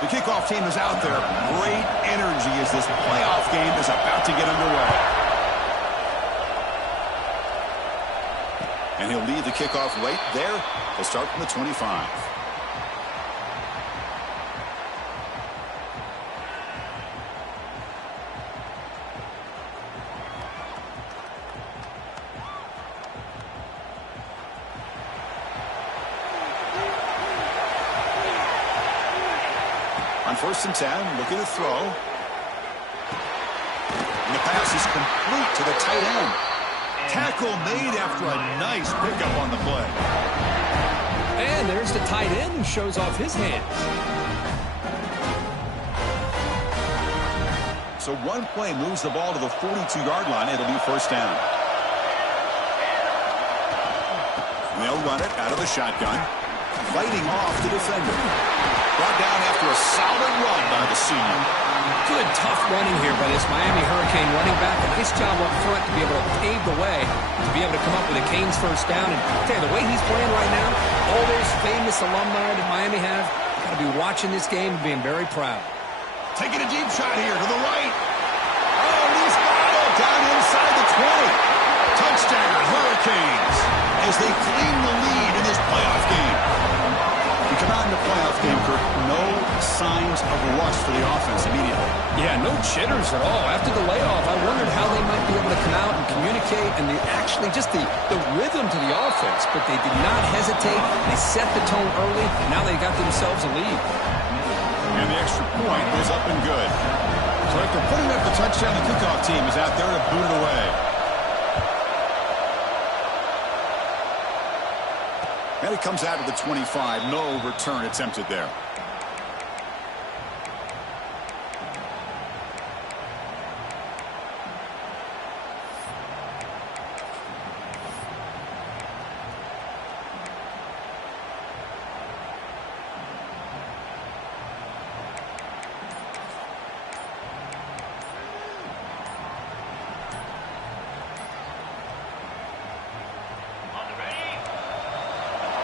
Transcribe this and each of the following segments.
The kickoff team is out there. Great energy as this playoff game is about to get underway. And he'll lead the kickoff right there. He'll start from the 25. On 1st and 10, looking to throw. And the pass is complete to the tight end. Tackle made after a nice pickup on the play. And there's the tight end who shows off his hands. So one play moves the ball to the 42-yard line. It'll be 1st down. And they'll run it out of the shotgun. Fighting off the defender. Brought down after a solid run by the senior. Good, tough running here by this Miami Hurricane running back. A nice job up front to be able to pave the way, to be able to come up with a Canes 1st down. And I'll tell you, the way he's playing right now, all those famous alumni that Miami have, got to be watching this game and being very proud. Taking a deep shot here to the right. Oh, he's got it down inside the 20. Touchdown, Hurricanes, as they claim the lead in this playoff game. You come out in the playoff game, Kirk, no signs of rust for the offense immediately. Yeah, no jitters at all. After the layoff, I wondered how they might be able to come out and communicate and just the rhythm to the offense. But they did not hesitate. They set the tone early, and now they got themselves a lead. And the extra point was up and good. So after putting up the touchdown, the kickoff team is out there to boot it away. And it comes out of the 25. No return attempted there.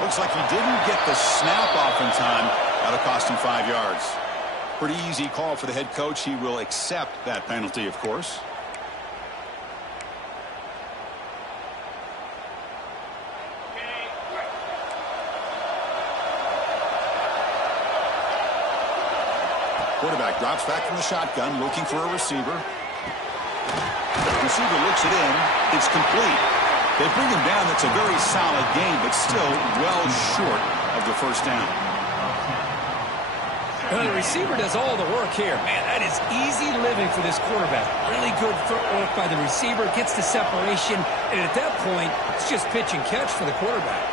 Looks like he didn't get the snap off in time. That'll cost him 5 yards. Pretty easy call for the head coach. He will accept that penalty, of course. Quarterback drops back from the shotgun, looking for a receiver. Receiver looks it in. It's complete. They bring him down. That's a very solid game, but still well short of the 1st down. Well, the receiver does all the work here. Man, that is easy living for this quarterback. Really good footwork by the receiver. Gets the separation. And at that point, it's just pitch and catch for the quarterback.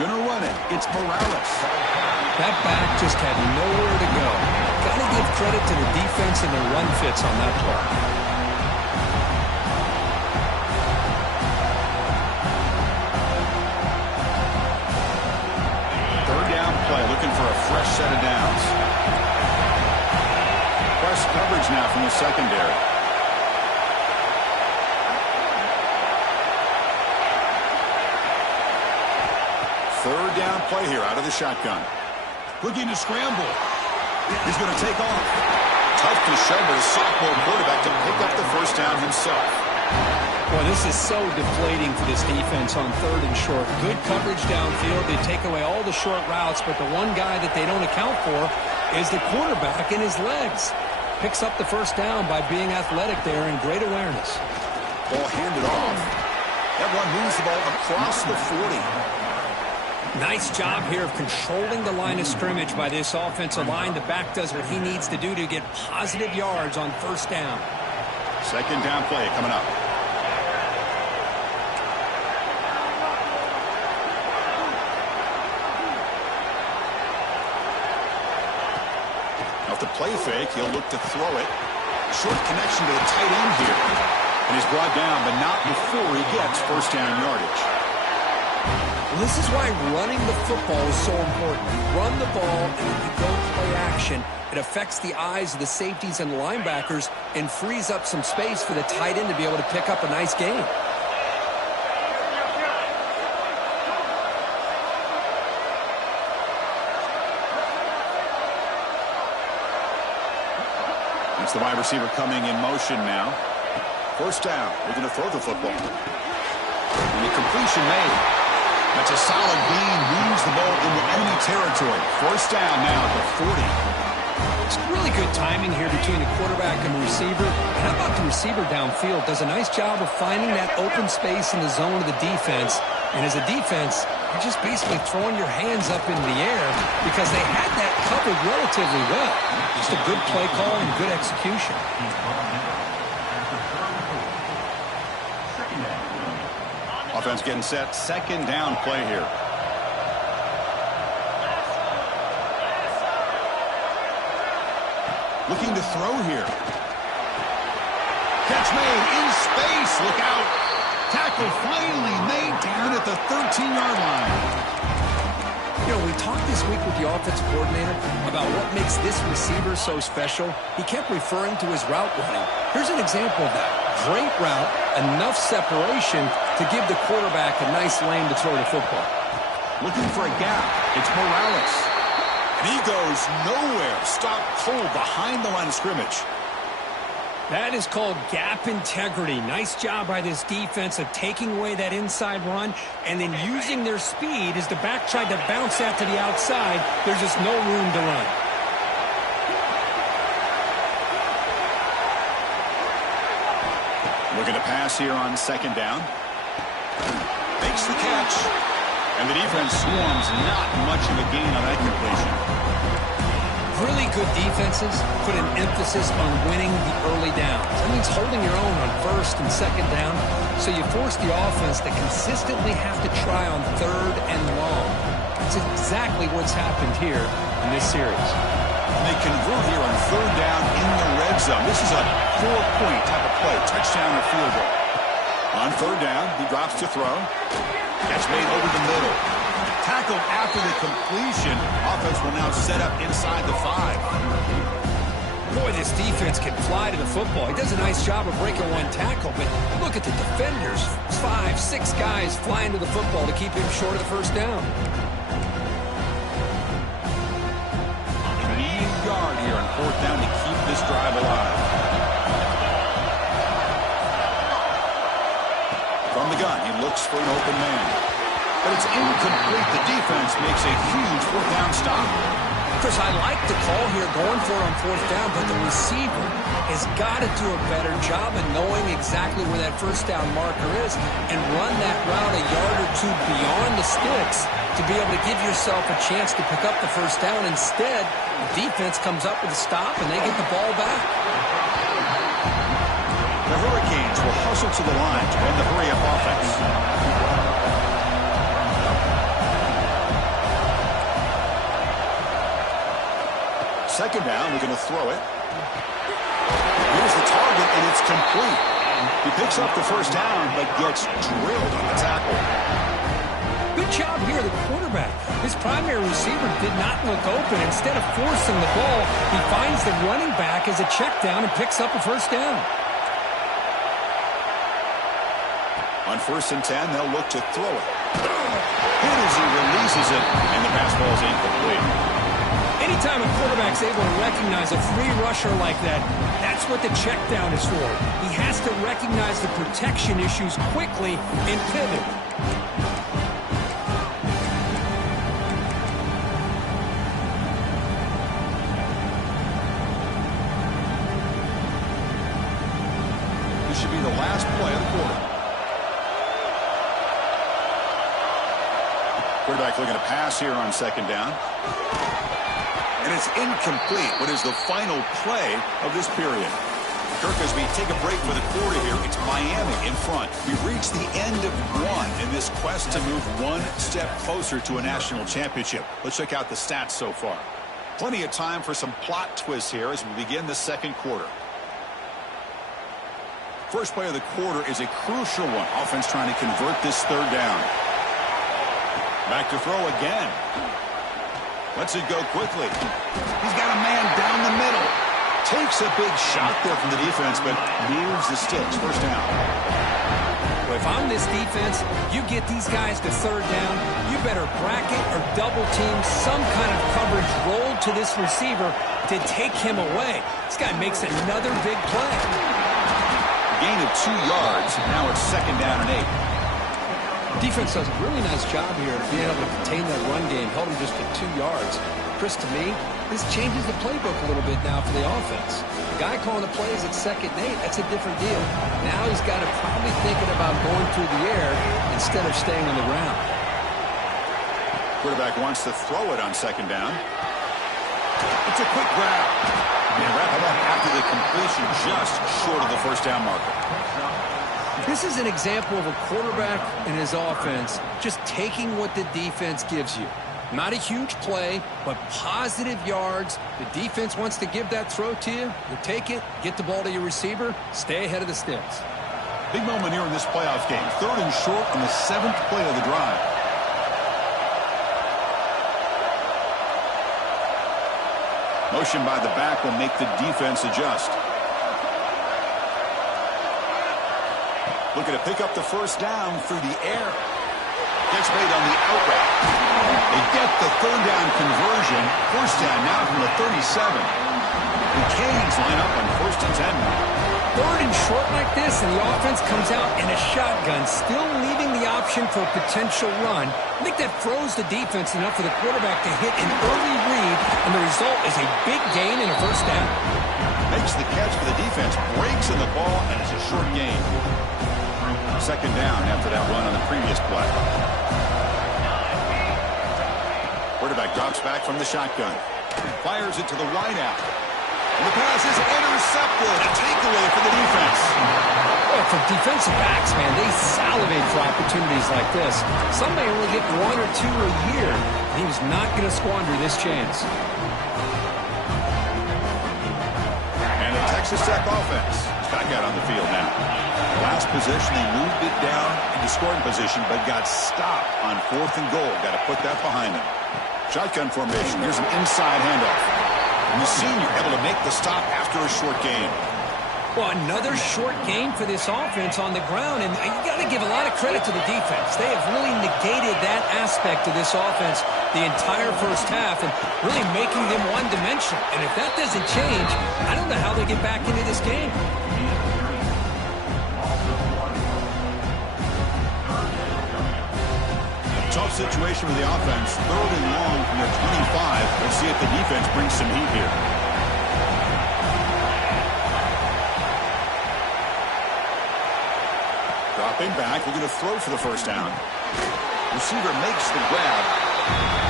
Gonna run it. It's Morales. That back just had nowhere to go. Got to give credit to the defense and the run fits on that play. Looking for a fresh set of downs. Press coverage now from the secondary. Third down play here out of the shotgun. Looking to scramble. He's going to take off. Tough to shoulder the sophomore quarterback to pick up the 1st down himself. Well, this is so deflating for this defense on 3rd and short. Good coverage downfield. They take away all the short routes, but the one guy that they don't account for is the quarterback and his legs. Picks up the 1st down by being athletic there and great awareness. Ball handed off. That one moves the ball across the 40. Nice job here of controlling the line of scrimmage by this offensive line. The back does what he needs to do to get positive yards on 1st down. 2nd down play coming up. The play fake, he'll look to throw it. Short connection to the tight end here. And he's brought down, but not before he gets 1st down yardage. Well, this is why running the football is so important. You run the ball, and then you go play action. It affects the eyes of the safeties and linebackers and frees up some space for the tight end to be able to pick up a nice gain. It's the wide receiver coming in motion now. First down. Looking to throw the football. And the completion made. That's a solid gain. Moves the ball into enemy territory. First down now at the 40. It's really good timing here between the quarterback and the receiver. How about the receiver downfield? Does a nice job of finding that open space in the zone of the defense. And as a defense, you're just basically throwing your hands up in the air because they had that covered relatively well. Just a good play call and good execution. Offense getting set. Second down play here. Looking to throw here. Catch made in space. Look out. Tackle finally made down at the 13-yard line. You know, we talked this week with the offensive coordinator about what makes this receiver so special. He kept referring to his route running. Here's an example of that. Great route, enough separation to give the quarterback a nice lane to throw the football. Looking for a gap. It's Morales. And he goes nowhere. Stop cold behind the line of scrimmage. That is called gap integrity. Nice job by this defense of taking away that inside run and then using their speed as the back tried to bounce that to the outside. There's just no room to run. Looking to pass here on second down. Makes the catch. And the defense swarms. Not much of a gain on that completion. Really good defenses put an emphasis on winning the early downs. That means holding your own on first and second down, so you force the offense to consistently have to try on third and long. That's exactly what's happened here in this series. And they convert here on third down in the red zone. This is a 4-point type of play, touchdown or field goal. On third down, he drops to throw. Catch made over the middle. Tackled after the completion. Offense will now set up inside the 5. Boy, this defense can fly to the football. He does a nice job of breaking one tackle, but look at the defenders. 5, 6 guys flying to the football to keep him short of the first down. Need a yard here on fourth down to keep this drive alive. From the gun, he looks for an open man. But it's incomplete. The defense makes a huge fourth down stop. Chris, I like the call here going for it on fourth down, but the receiver has got to do a better job of knowing exactly where that first down marker is and run that route a yard or two beyond the sticks to be able to give yourself a chance to pick up the first down. Instead, the defense comes up with a stop and they get the ball back. The Hurricanes will hustle to the line to run the hurry-up offense. Second down, we're going to throw it. Here's the target, and it's complete. He picks up the first down, but gets drilled on the tackle. Good job here, the quarterback. His primary receiver did not look open. Instead of forcing the ball, he finds the running back as a check down and picks up a first down. On 1st and 10, they'll look to throw it. Hit as he releases it, and the pass ball is incomplete. Anytime a quarterback's able to recognize a free rusher like that, that's what the check down is for. He has to recognize the protection issues quickly and pivot. This should be the last play of the quarter. Quarterback looking to pass here on second down. And it's incomplete. What is the final play of this period? Kirk, as we take a break for the quarter here, it's Miami in front. We've reached the end of one in this quest to move one step closer to a national championship. Let's check out the stats so far. Plenty of time for some plot twists here as we begin the second quarter. First play of the quarter is a crucial one. Offense trying to convert this third down. Back to throw again. Lets it go quickly. He's got a man down the middle. Takes a big shot there from the defense, but moves the sticks. First down. But if I'm this defense, you get these guys to third down, you better bracket or double team some kind of coverage roll to this receiver to take him away. This guy makes another big play. Gain of 2 yards. Now it's 2nd down and 8. Defense does a really nice job here of being able to contain that run game, held him just to 2 yards. Chris, to me, this changes the playbook a little bit now for the offense. The guy calling the plays at 2nd and 8, that's a different deal. Now he's got to probably thinking about going through the air instead of staying on the ground. Quarterback wants to throw it on 2nd down. It's a quick grab. And wrap it up after the completion, just short of the 1st down marker. This is an example of a quarterback and his offense just taking what the defense gives you. Not a huge play, but positive yards. The defense wants to give that throw to you. You take it, get the ball to your receiver, stay ahead of the sticks. Big moment here in this playoff game. 3rd and short on the 7th play of the drive. Motion by the back will make the defense adjust. Looking to pick up the 1st down through the air. Gets made on the out route. They get the 3rd down conversion. 1st down now from the 37. The Canes line up on 1st and 10 now. 3rd and short like this, and the offense comes out in a shotgun, still leaving the option for a potential run. I think that throws the defense enough for the quarterback to hit an early read, and the result is a big gain and a 1st down. Makes the catch for the defense, breaks in the ball, and it's a short gain. 2nd down after that run on the previous play. Quarterback drops back from the shotgun. Fires it to the wide out. And the pass is intercepted. A takeaway for the defense. Well, for defensive backs, man, they salivate for opportunities like this. Some may only get 1 or 2 a year. He was not going to squander this chance. And the Texas Tech offense is back out on the field now. Last possession, they moved it down into scoring position, but got stopped on 4th and goal. Got to put that behind them. Shotgun formation. Here's an inside handoff. And the senior able to make the stop after a short gain. Well, another short gain for this offense on the ground, and you got to give a lot of credit to the defense. They have really negated that aspect of this offense the entire 1st half and really making them one-dimensional. And if that doesn't change, I don't know how they get back into this game. Tough situation for the offense. 3rd and long from their 25. Let's see if the defense brings some heat here. Dropping back, looking to throw for the 1st down. Receiver makes the grab.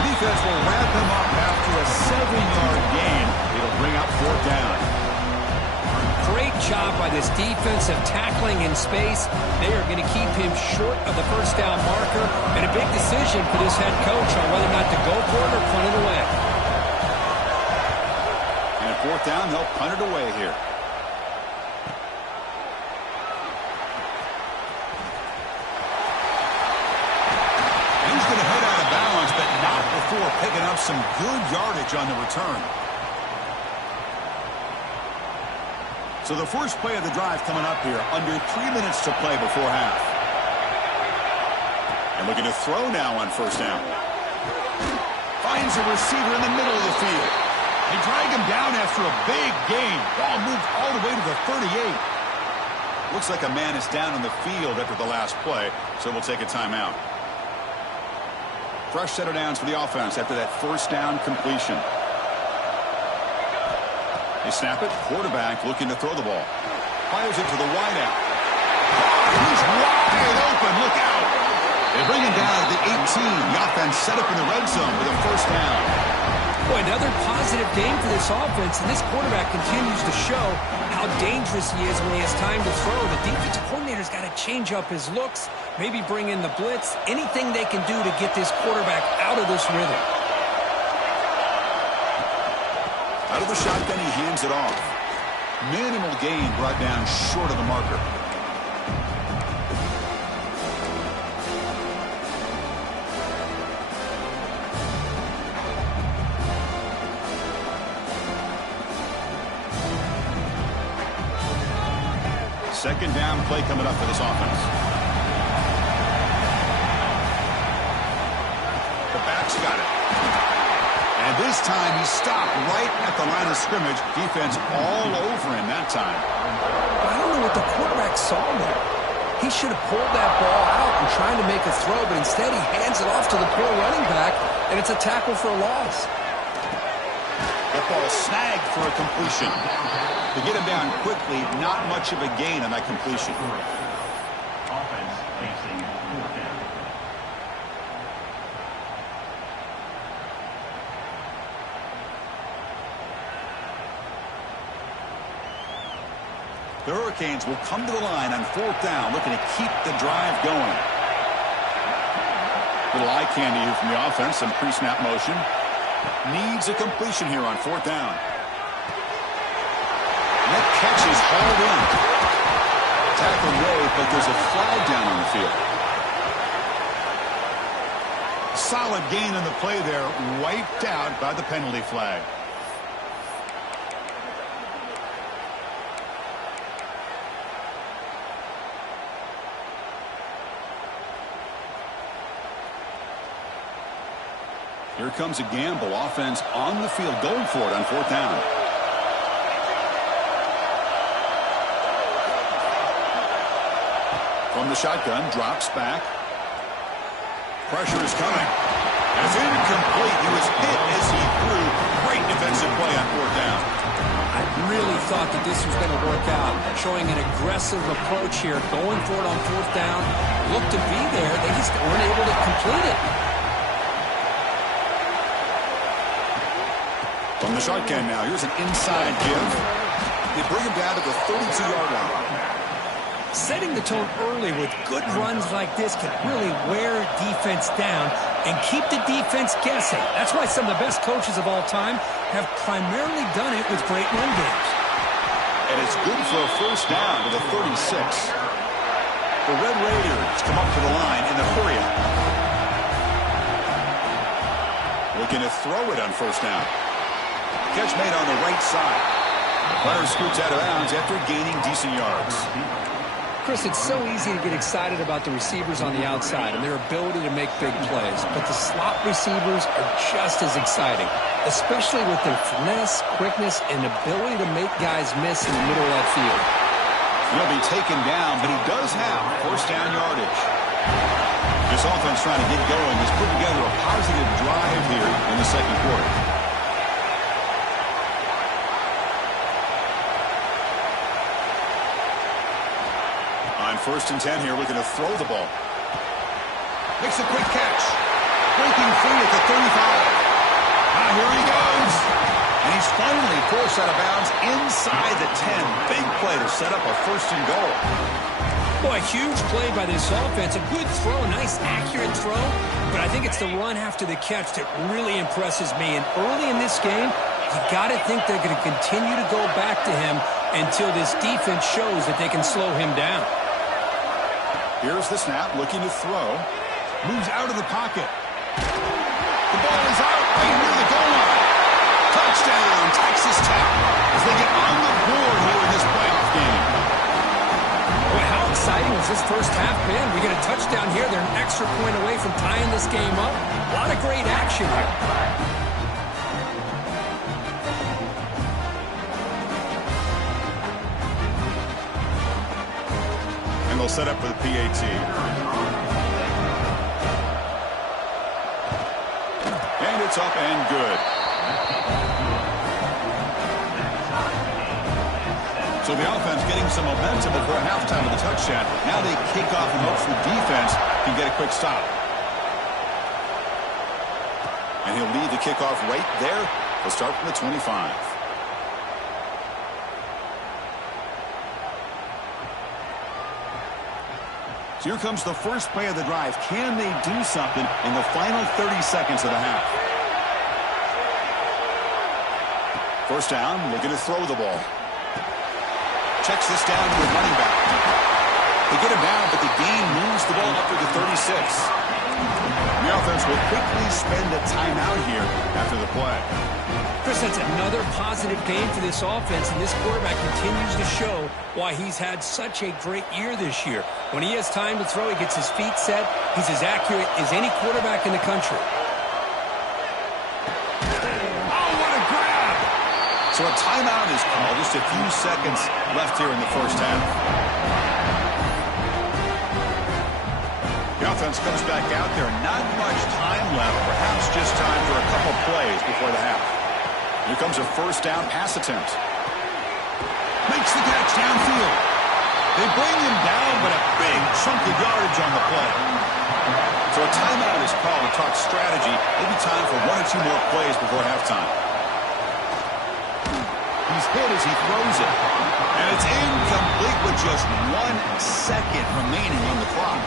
The defense will wrap him up after a 7-yard gain. It'll bring up 4th down. Great job by this defensive tackling in space. They are going to keep him short of the 1st down marker, and a big decision for this head coach on whether or not to go for it or punt it away. And at 4th down, they'll punt it away here. And he's going to head out of bounds, but not before picking up some good yardage on the return. So the first play of the drive coming up here, under 3 minutes to play before half. And looking to throw now on 1st down. Finds a receiver in the middle of the field. They drag him down after a big gain. Ball moved all the way to the 38. Looks like a man is down on the field after the last play, so we'll take a timeout. Fresh set of downs for the offense after that 1st down completion. They snap it. Quarterback looking to throw the ball. Fires it to the wide out. He's wide open. Look out. They bring him down at the 18. The offense set up in the red zone with a 1st down. Boy, another positive game for this offense, and this quarterback continues to show how dangerous he is when he has time to throw. The defensive coordinator's got to change up his looks, maybe bring in the blitz, anything they can do to get this quarterback out of this rhythm. Out of the shotgun, he hands it off. Minimal gain brought down short of the marker. Second down play coming up for this offense. Cook's got it. And this time he stopped right at the line of scrimmage. Defense all over him that time. I don't know what the quarterback saw there. He should have pulled that ball out and tried to make a throw, but instead he hands it off to the poor running back, and it's a tackle for a loss. That ball snagged for a completion. To get him down quickly, not much of a gain on that completion. Offense facing fourth down. The Hurricanes will come to the line on fourth down, looking to keep the drive going. Little eye candy here from the offense, some pre-snap motion. Needs a completion here on fourth down. And that catch is hauled in. Tackle made, but there's a flag down on the field. Solid gain on the play there, wiped out by the penalty flag. Here comes a gamble. Offense on the field, going for it on fourth down. From the shotgun, drops back. Pressure is coming. And it's incomplete. He was hit as he threw. Great defensive play on fourth down. I really thought that this was going to work out, showing an aggressive approach here, going for it on fourth down. Looked to be there. They just weren't able to complete it. From the shotgun now, here's an inside give. They bring him down to the 32-yard line. Setting the tone early with good runs like this can really wear defense down and keep the defense guessing. That's why some of the best coaches of all time have primarily done it with great run games. And it's good for a first down to the 36. The Red Raiders come up to the line in the hurry up. Looking to throw it on first down. Catch made on the right side. Runner scoots out of bounds after gaining decent yards. Chris, it's so easy to get excited about the receivers on the outside and their ability to make big plays, but the slot receivers are just as exciting, especially with their finesse, quickness, and ability to make guys miss in the middle of that field. He'll be taken down, but he does have first down yardage. This offense trying to get going has put together a positive drive here in the second quarter. On 1st and 10 here, looking to throw the ball. Makes a quick catch. Breaking free at the 35. Now here he goes. And he's finally forced out of bounds inside the 10. Big play to set up a 1st and goal. Boy, huge play by this offense. A good throw, a nice accurate throw. But I think it's the run after the catch that really impresses me. And early in this game, you got to think they're going to continue to go back to him until this defense shows that they can slow him down. Here's the snap, looking to throw. Moves out of the pocket. The ball is out right near the goal line. Touchdown, Texas Tech, as they get on the board here in this playoff game. Boy, how exciting has this first half been? We get a touchdown here. They're an extra point away from tying this game up. A lot of great action here. They'll set up for the PAT. And it's up and good. So the offense getting some momentum before halftime of the touchdown. Now they kick off and hopes the defense can get a quick stop. And he'll lead the kickoff right there. He'll start from the 25. So here comes the first play of the drive. Can they do something in the final 30 seconds of the half? First down, looking to throw the ball. Checks this down to the running back. They get him down, but the gain moves the ball up to the 36. The offense will quickly spend a timeout here after the play. Chris, that's another positive game for this offense, and this quarterback continues to show why he's had such a great year this year. When he has time to throw, he gets his feet set. He's as accurate as any quarterback in the country. So a timeout is called. Just a few seconds left here in the first half. The offense comes back out there. Not much time left. Perhaps just time for a couple plays before the half. Here comes a first down pass attempt. Makes the catch downfield. They bring him down, but a big chunk of yardage on the play. So a timeout is called to talk strategy. Maybe time for one or two more plays before halftime. He's hit as he throws it. And it's incomplete with just 1 second remaining on the clock.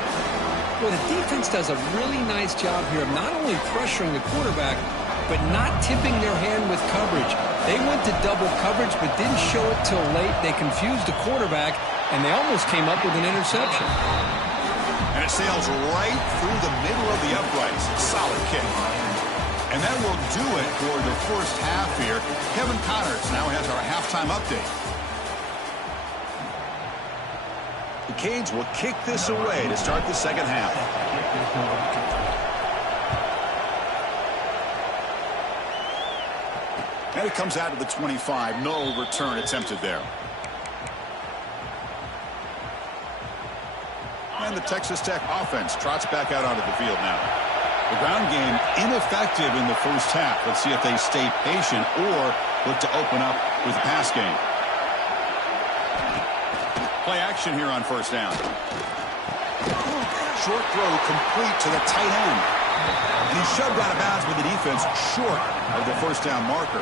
Well, the defense does a really nice job here of not only pressuring the quarterback, but not tipping their hand with coverage. They went to double coverage, but didn't show it till late. They confused the quarterback, and they almost came up with an interception. And it sails right through the middle of the uprights. Solid kick. And that will do it for the first half here. Kevin Connors now has our halftime update. The Canes will kick this away to start the second half. And it comes out to the 25. No return attempted there. And the Texas Tech offense trots back out onto the field now. The ground game ineffective in the first half. Let's see if they stay patient or look to open up with the pass game. Play action here on first down. Short throw complete to the tight end. And he's shoved out of bounds with the defense short of the first down marker.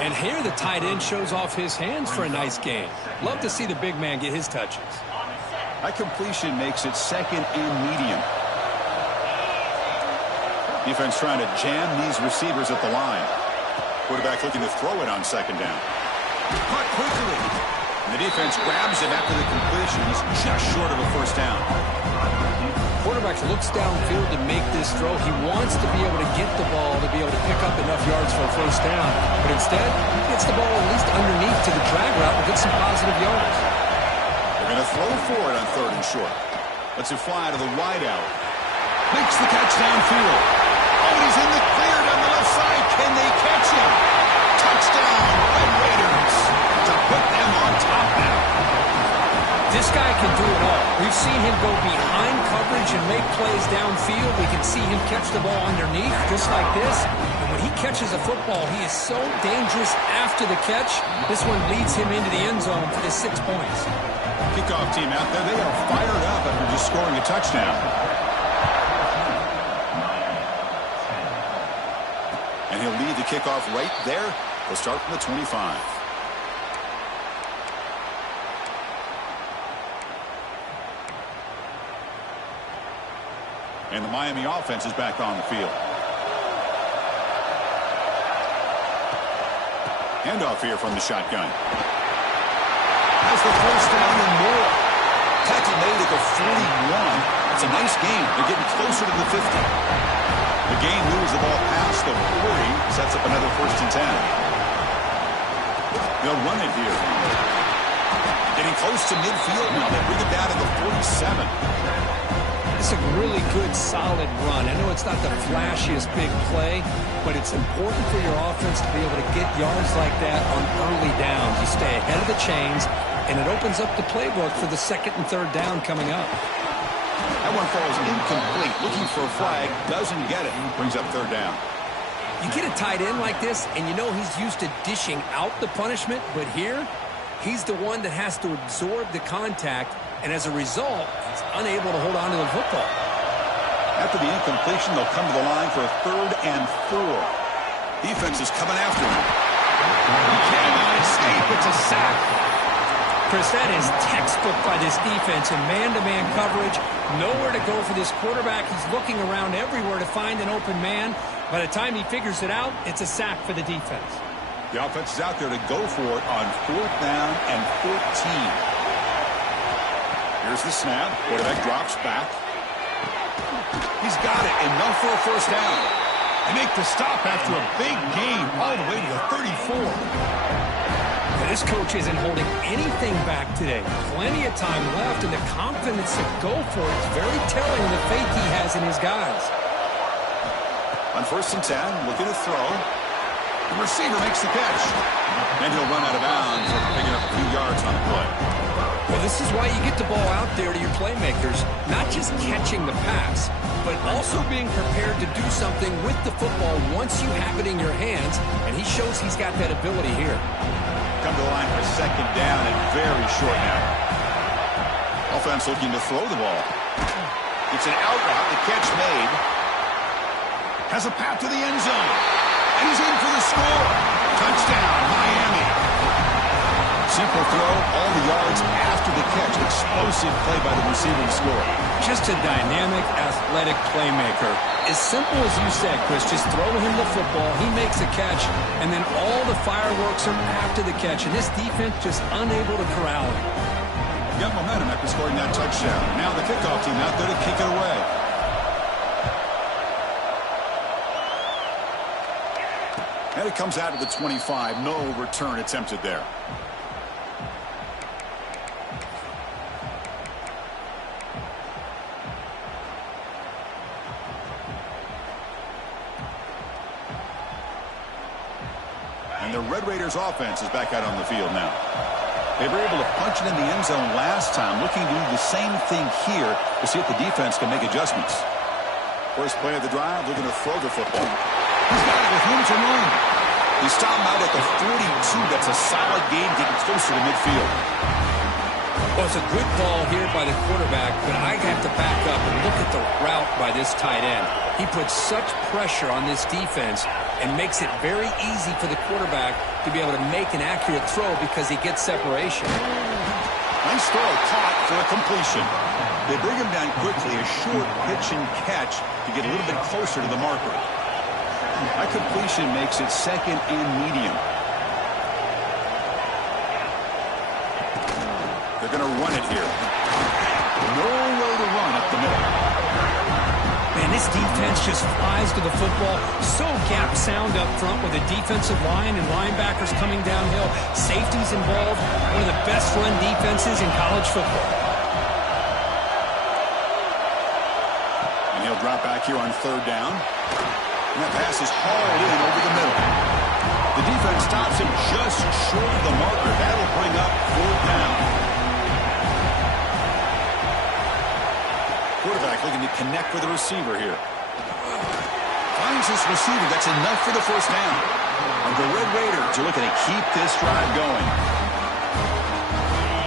And here the tight end shows off his hands for a nice gain. Love to see the big man get his touches. That completion makes it second and medium. Defense trying to jam these receivers at the line. Quarterback looking to throw it on second down. Caught quickly. And the defense grabs him after the completion. He's just short of a first down. Quarterback looks downfield to make this throw. He wants to be able to get the ball to be able to pick up enough yards for a first down. But instead, he gets the ball at least underneath to the drag route and gets some positive yards. They're going to throw for it on third and short. Lets it fly to the wideout. Makes the catch downfield. Oh, he's in the clear down the left side. Can they catch him? Touchdown, Red Raiders. To put them on top now. This guy can do it all. We've seen him go behind coverage and make plays downfield. We can see him catch the ball underneath, just like this. And when he catches a football, he is so dangerous after the catch. This one leads him into the end zone for the 6 points. Kickoff team out there. They are fired up after just scoring a touchdown. And he'll lead the kickoff right there. He'll start from the 25. And the Miami offense is back on the field. Handoff here from the shotgun. Has the first down and more. Tackle made at the 41. It's a nice gain. They're getting closer to the 50. The gain moves the ball past the 40. Sets up another first and 10. They'll run it here. Getting close to midfield now. They bring it down to the 47. It's a really good, solid run. I know it's not the flashiest big play, but it's important for your offense to be able to get yards like that on early downs. You stay ahead of the chains, and it opens up the playbook for the second and third down coming up. That one falls incomplete. Looking for a flag. Doesn't get it. Brings up third down. You get a tight end like this, and you know he's used to dishing out the punishment, but here, he's the one that has to absorb the contact, and as a result, he's unable to hold on to the football. After the incompletion, they'll come to the line for a 3rd and 4. Defense is coming after him. He cannot escape. It's a sack. Chris, that is textbook by this defense in man-to-man coverage. Nowhere to go for this quarterback. He's looking around everywhere to find an open man. By the time he figures it out, it's a sack for the defense. The offense is out there to go for it on 4th down and 14. Here's the snap. Quarterback drops back. He's got it. Enough for a first down. They make the stop after a big gain all the way to the 34. This coach isn't holding anything back today. Plenty of time left, and the confidence to go for it is very telling of the faith he has in his guys. On 1st and 10, looking to throw. The receiver makes the catch. And he'll run out of bounds after picking up a few yards on the play. Well, this is why you get the ball out there to your playmakers, not just catching the pass, but also being prepared to do something with the football once you have it in your hands, and he shows he's got that ability here. Come to the line for second down and very short now. Offense looking to throw the ball. It's an out route, the catch made. Has a path to the end zone. And he's in for the score. Touchdown, Miami. Simple throw, all the yards after the catch. Explosive play by the receiver to score. Just a dynamic, athletic playmaker. As simple as you said, Chris, just throw him the football, he makes a catch, and then all the fireworks are after the catch, and this defense just unable to corral him. Got momentum after scoring that touchdown. Now the kickoff team out there to kick it away. And it comes out to the 25. No return attempted there. And the Red Raiders offense is back out on the field now. They were able to punch it in the end zone last time, looking to do the same thing here to see if the defense can make adjustments. First play of the drive, looking to throw the football. He's got it with room to run. He stopped him out at the 42. That's a solid game, getting closer to midfield. Well, it's a good ball here by the quarterback, but I have to back up and look at the route by this tight end. He puts such pressure on this defense and makes it very easy for the quarterback to be able to make an accurate throw because he gets separation. Nice throw, caught for a completion. They bring him down quickly, a short pitch and catch to get a little bit closer to the marker. That completion makes it second and medium. They're going to run it here. Nowhere to run up the middle. Man, this defense just flies to the football. So gap sound up front with a defensive line and linebackers coming downhill. Safeties involved. One of the best run defenses in college football. And he'll drop back here on third down. And that pass is hauled in over the middle. The defense stops him just short of the marker. That'll bring up fourth down. Quarterback looking to connect with the receiver here. Finds this receiver. That's enough for the first down. And the Red Raiders are looking to keep this drive going.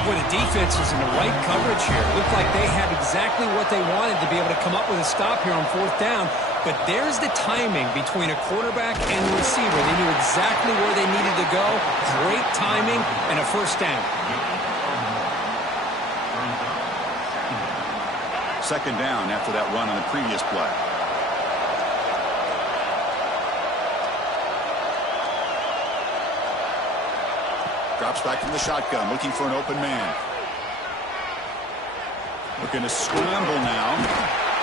Boy, the defense is in the right coverage here. Looked like they had exactly what they wanted to be able to come up with a stop here on fourth down. But there's the timing between a quarterback and the receiver. They knew exactly where they needed to go. Great timing and a first down. Second down after that run on the previous play. Drops back from the shotgun, looking for an open man. Looking to scramble now.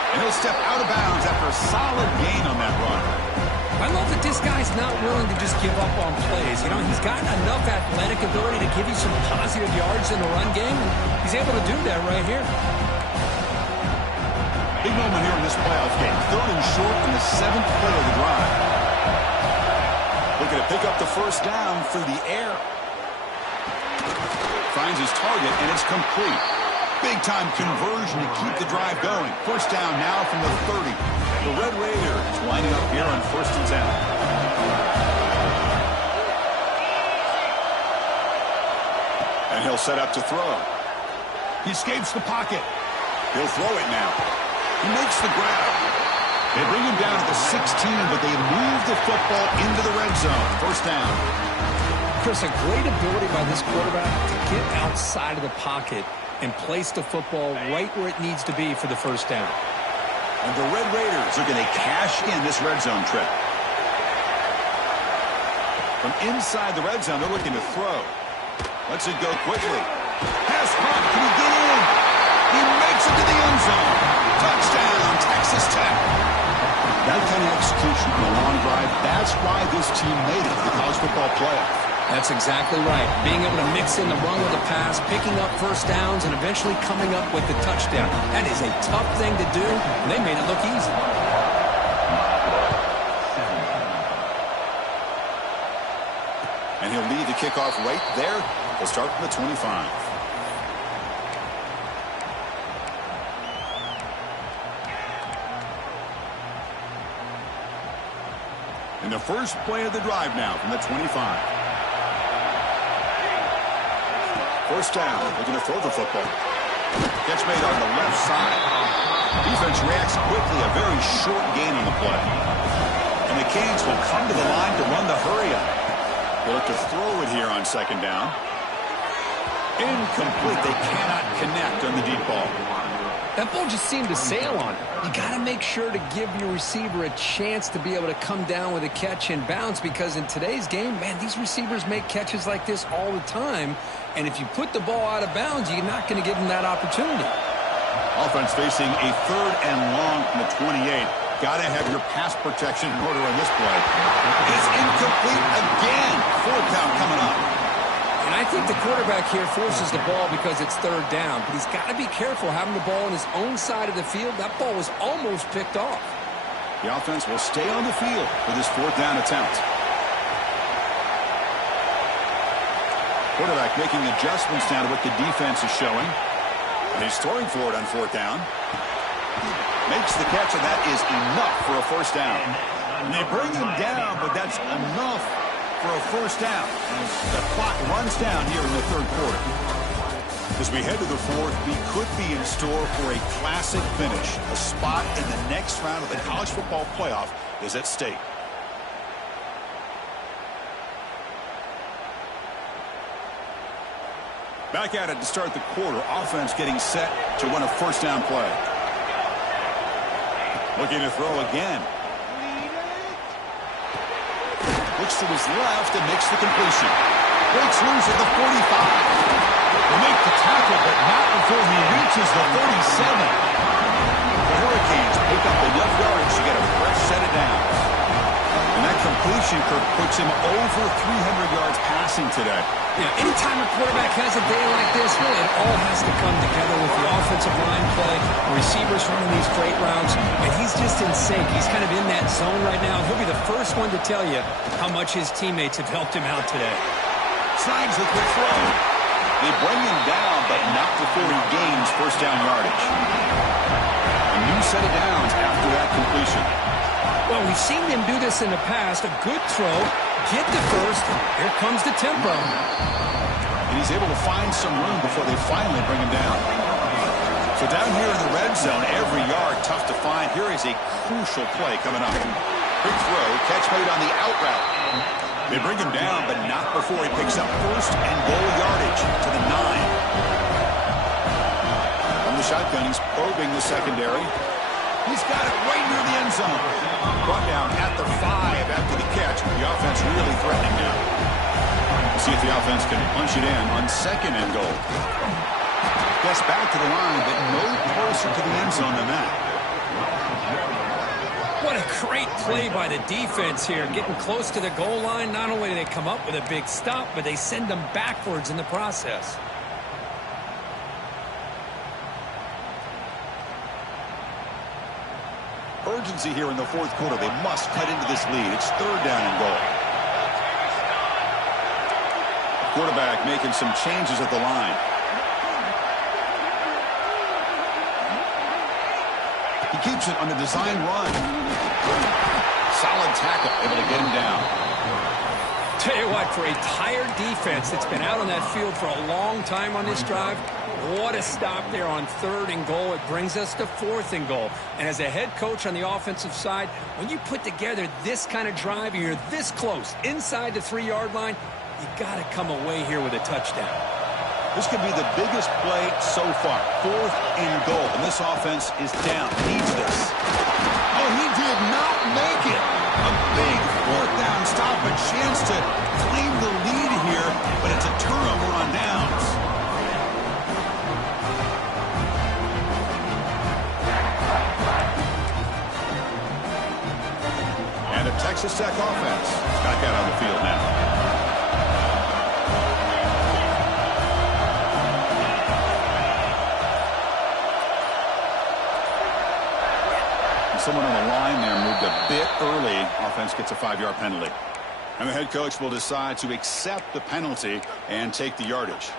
And he'll step out of bounds after a solid gain on that run. I love that this guy's not willing to just give up on plays. You know, he's got enough athletic ability to give you some positive yards in the run game, and he's able to do that right here. Big moment here in this playoff game. Third and short in the seventh play of the drive. Looking to pick up the first down through the air. Finds his target, and it's complete. Big-time conversion to keep the drive going. First down now from the 30. The Red Raiders lining up here on 1st and 10. And he'll set up to throw. He escapes the pocket. He'll throw it now. He makes the grab. They bring him down to the 16, but they move the football into the red zone. First down. Chris, a great ability by this quarterback to get outside of the pocket and place the football right where it needs to be for the first down. And the Red Raiders are going to cash in this red zone trip. From inside the red zone, they're looking to throw. Lets it go quickly. Pass caught. Can he get in? He makes it to the end zone. Touchdown, Texas Tech. That kind of execution in a long drive, that's why this team made it to the college football playoff. That's exactly right. Being able to mix in the run with the pass, picking up first downs, and eventually coming up with the touchdown. That is a tough thing to do, and they made it look easy. he'll lead the kickoff right there. He'll start from the 25. In the first play of the drive now from the 25. First down. They're going to throw the football. Catch made on the left side. Defense reacts quickly. A very short gain on the play. And the Canes will come to the line to run the hurry up. They'll look to throw it here on second down. Incomplete. They cannot connect on the deep ball. That ball just seemed to sail on it. You got to make sure to give your receiver a chance to be able to come down with a catch and bounce, because in today's game, man, these receivers make catches like this all the time. And if you put the ball out of bounds, you're not going to give them that opportunity. Offense facing a third and long from the 28. Got to have your pass protection in order on this play. It's incomplete again. Fourth down coming up. And I think the quarterback here forces the ball because it's third down. But he's got to be careful having the ball on his own side of the field. That ball was almost picked off. The offense will stay on the field for this fourth down attempt. Quarterback making adjustments now to what the defense is showing. And he's throwing for it on fourth down. Makes the catch, and that is enough for a first down. And they bring him down, but that's enough for a first down. And the clock runs down here in the third quarter. As we head to the fourth, we could be in store for a classic finish. A spot in the next round of the college football playoff is at stake. Back at it to start the quarter. Offense getting set to run a first down play. Looking to throw again. Looks to his left and makes the completion. Breaks loose at the 45. They make the tackle, but not before he reaches the 37. The Hurricanes pick up enough yards to get a fresh set of downs. And that completion puts him over 300 yards passing today. Yeah, anytime a quarterback has a day like this, really, it all has to come together with the offensive line play, the receivers running these great routes, and he's just in sync. He's kind of in that zone right now. He'll be the first one to tell you how much his teammates have helped him out today. Signs the quick throw. They bring him down, but not before he gains first down yardage. A new set of downs after that completion. Well, we've seen them do this in the past. A good throw, get the first. Here comes the tempo. And he's able to find some room before they finally bring him down. So down here in the red zone, every yard tough to find. Here is a crucial play coming up. Big throw, catch made on the out route. They bring him down, but not before he picks up first and goal yardage to the 9. From the shotgun, he's probing the secondary. He's got it right near the end zone. Brought down at the 5 after the catch. The offense really threatening now. We'll see if the offense can punch it in on second and goal. Gets back to the line, but no closer to the end zone than that. What a great play by the defense here. Getting close to the goal line, not only do they come up with a big stop, but they send them backwards in the process. Urgency here in the fourth quarter. They must cut into this lead. It's third down and goal. Quarterback making some changes at the line. He keeps it on the design run. Solid tackle, able to get him down. Tell you what, for a tired defense that's been out on that field for a long time on this drive, what a stop there on third and goal. It brings us to fourth and goal. And as a head coach on the offensive side, when you put together this kind of drive and you're this close inside the 3-yard line, you got to come away here with a touchdown. This could be the biggest play so far. Fourth and goal. And this offense is down. Needs this. Oh, he did not make it. A big fourth down stop. A chance to claim the lead here, but it's a turnover on downs. And a Texas Tech offense back out on the field now. Someone on the line there moved a bit early. Offense gets a 5-yard penalty. And the head coach will decide to accept the penalty and take the yardage.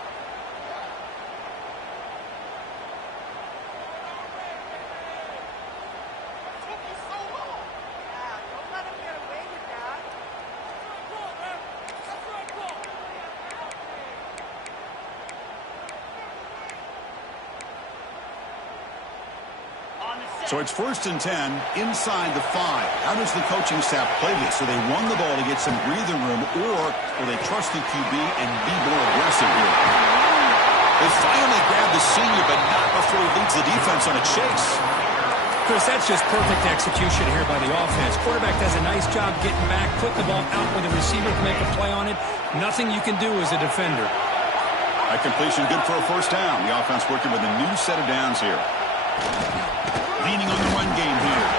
So it's 1st and 10 inside the 5. How does the coaching staff play this? So they run the ball to get some breathing room, or will they trust the QB and be more aggressive here? They finally grab the senior, but not before he leads the defense on a chase. Chris, that's just perfect execution here by the offense. Quarterback does a nice job getting back, putting the ball out where the receiver can make a play on it. Nothing you can do as a defender. That completion good for a 1st down. The offense working with a new set of downs here. Leaning on the run game here.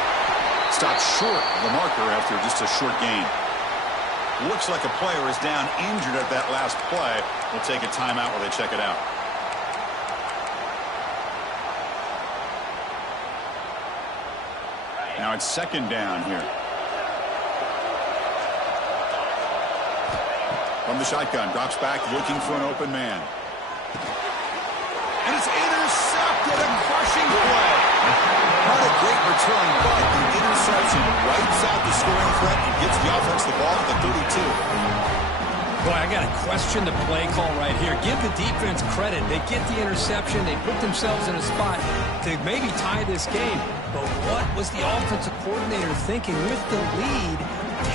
Stopped short of the marker after just a short gain. Looks like a player is down injured at that last play. We'll take a timeout while they check it out. Now it's 2nd down here. From the shotgun, drops back looking for an open man. And it's intercepted, a crushing play. Not a great return, but the interception wipes out the scoring threat and gives the offense the ball at the 32. Boy, I got to question the play call right here. Give the defense credit. They get the interception. They put themselves in a spot to maybe tie this game. But what was the offensive coordinator thinking with the lead,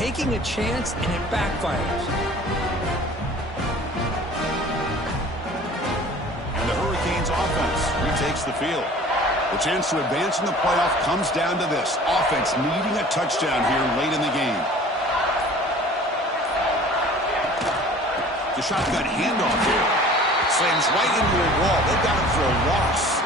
taking a chance, and it backfires? And the Hurricanes offense retakes the field. The chance to advance in the playoff comes down to this. Offense needing a touchdown here late in the game. The shotgun handoff here. Slams right into a wall. They've got him for a loss.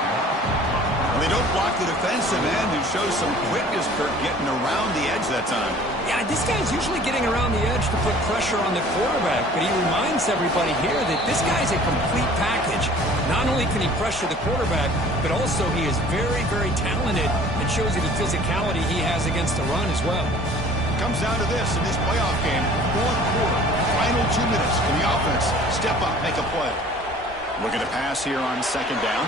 And they don't block the defensive end, who shows some quickness, Kirk, getting around the edge that time. Yeah, this guy's usually getting around the edge to put pressure on the quarterback, but he reminds everybody here that this guy's a complete package. Not only can he pressure the quarterback, but also he is very, very talented and shows you the physicality he has against the run as well. Comes down to this in this playoff game. 4th quarter, final 2 minutes. Can the offense step up, make a play? Looking to pass here on 2nd down.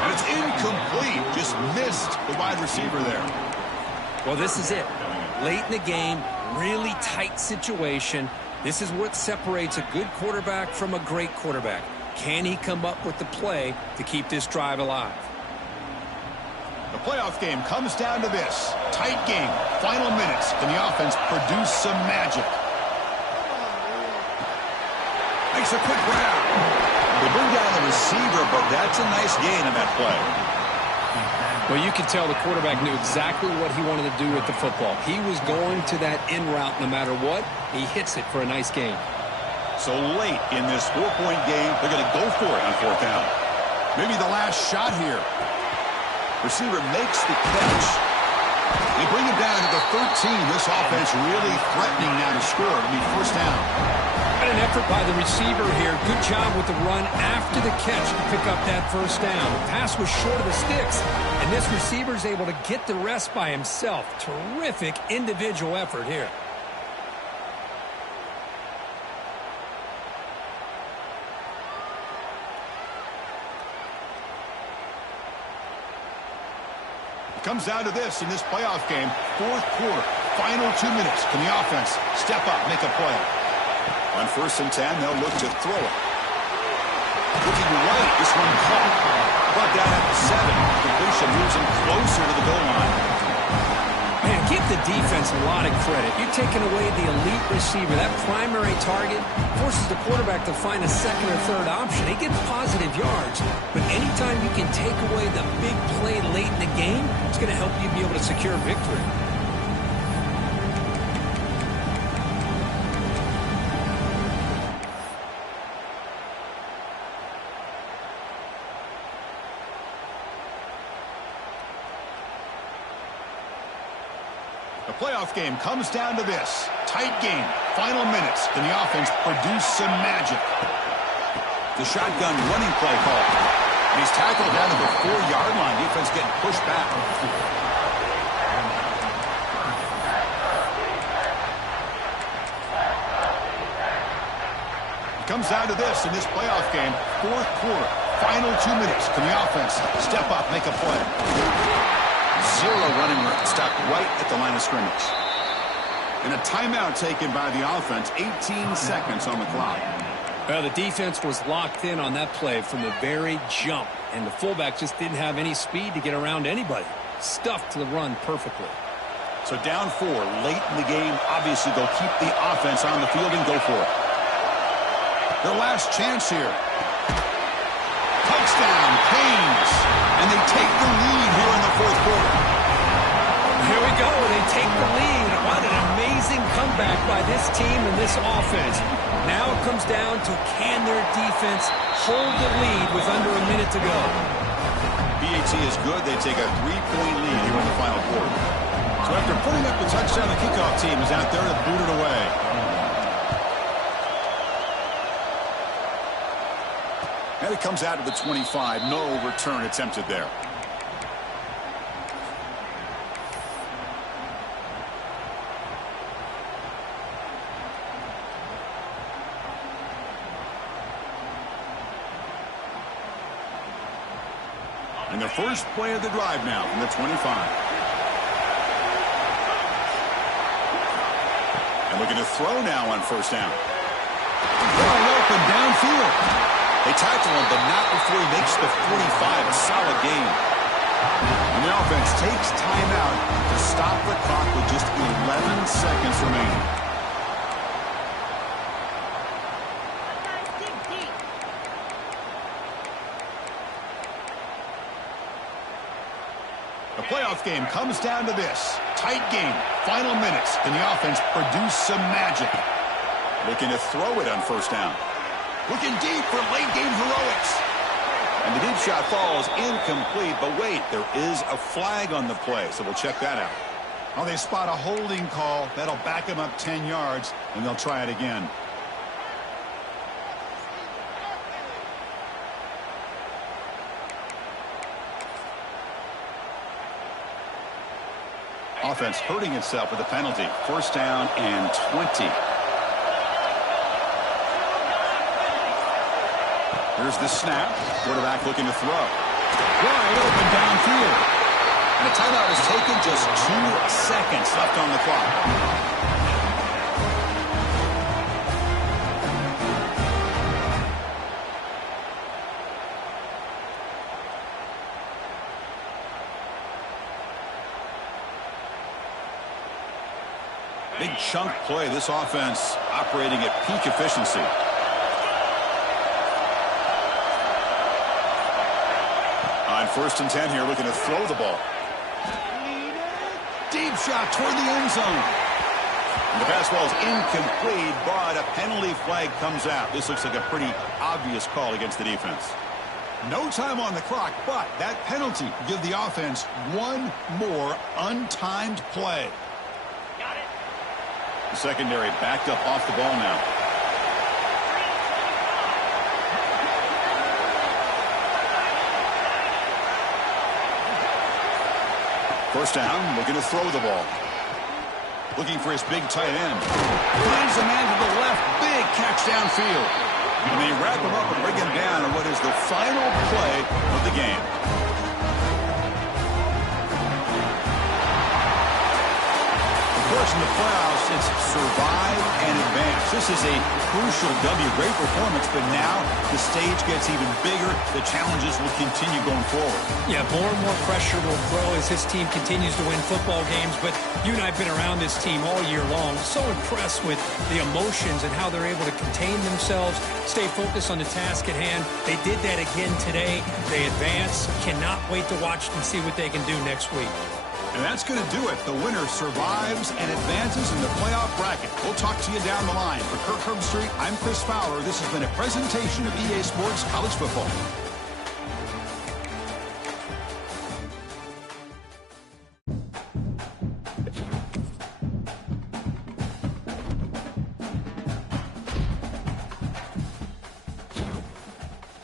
And it's incomplete. Just missed the wide receiver there. Well, this is it. Late in the game, really tight situation. This is what separates a good quarterback from a great quarterback. Can he come up with the play to keep this drive alive? The playoff game comes down to this. Tight game. Final minutes. Can the offense produce some magic? Makes a quick grab. They bring down the receiver, but that's a nice gain in that play. Well, you can tell the quarterback knew exactly what he wanted to do with the football. He was going to that in route no matter what. He hits it for a nice gain. So late in this 4-point game, they're going to go for it on 4th down. Maybe the last shot here. Receiver makes the catch. They bring it down to the 13. This offense really threatening now to score. It'll be 1st down. What an effort by the receiver here. Good job with the run after the catch to pick up that 1st down. The pass was short of the sticks, and this receiver's able to get the rest by himself. Terrific individual effort here. Comes down to this in this playoff game. 4th quarter, final 2 minutes. Can the offense step up, make a play? On 1st and 10, they'll look to throw it. Looking right, this one caught. Brought down at the 7. Completion moves him closer to the goal line. Man, give the defense a lot of credit. You're taking away the elite receiver. That primary target forces the quarterback to find a 2nd or 3rd option. He gets positive yards, but anytime you can take away the big play late in the game, it's going to help you be able to secure victory. The playoff game comes down to this. Tight game. Final minutes. Can the offense produce some magic? The shotgun running play call. And he's tackled down to the 4-yard line. Defense getting pushed back. comes down to this in this playoff game. Fourth quarter, final 2 minutes. Can the offense step up, make a play? Zero running room. Stopped right at the line of scrimmage. And a timeout taken by the offense. 18 seconds on the clock. Well, the defense was locked in on that play from the very jump, and the fullback just didn't have any speed to get around anybody. Stuffed to the run perfectly. So down 4 late in the game. Obviously, they'll keep the offense on the field and go for it. Their last chance here. Touchdown, Canes. And they take the lead here in the fourth quarter. Here we go. They take the lead. What an amazing comeback by this team and this offense. Now it comes down to can their defense hold the lead with under a minute to go. BAT is good. They take a 3-point lead here in the final quarter. So after putting up the touchdown, the kickoff team is out there to boot it away. And it comes out to the 25. No return attempted there. And the first play of the drive now from the 25. And looking to throw now on first down. Wide open downfield. They tackle him, but not before he makes the 45. A solid game. And the offense takes time out to stop the clock with just 11 seconds remaining. The playoff game comes down to this. Tight game. Final minutes. Can the offense produce some magic? Looking to throw it on first down. Looking deep for late-game heroics. And the deep shot falls incomplete. But wait, there is a flag on the play, so we'll check that out. Oh, they spot a holding call. That'll back them up 10 yards, and they'll try it again. Offense hurting itself with a penalty. First down and 20. Here's the snap. Quarterback looking to throw. Wide open downfield. And a timeout is taken. Just 2 seconds left on the clock. Big chunk play. This offense operating at peak efficiency. On first and 10 here, looking to throw the ball. Deep shot toward the end zone. And the pass ball is incomplete, but a penalty flag comes out. This looks like a pretty obvious call against the defense. No time on the clock, but that penalty give the offense one more untimed play. The secondary backed up off the ball now. First down, looking to throw the ball. Looking for his big tight end. Finds a man to the left. Big catch downfield. And they wrap him up and bring him down on what is the final play of the game. Of course, in the playoffs, it's survive and advance. This is a crucial W. Great performance, but now the stage gets even bigger. The challenges will continue going forward. Yeah, more and more pressure will grow as this team continues to win football games. But you and I have been around this team all year long. So impressed with the emotions and how they're able to contain themselves, stay focused on the task at hand. They did that again today. They advance. Cannot wait to watch and see what they can do next week. And that's going to do it. The winner survives and advances in the playoff bracket. We'll talk to you down the line. For Kirk Herbstreit, I'm Chris Fowler. This has been a presentation of EA Sports College Football.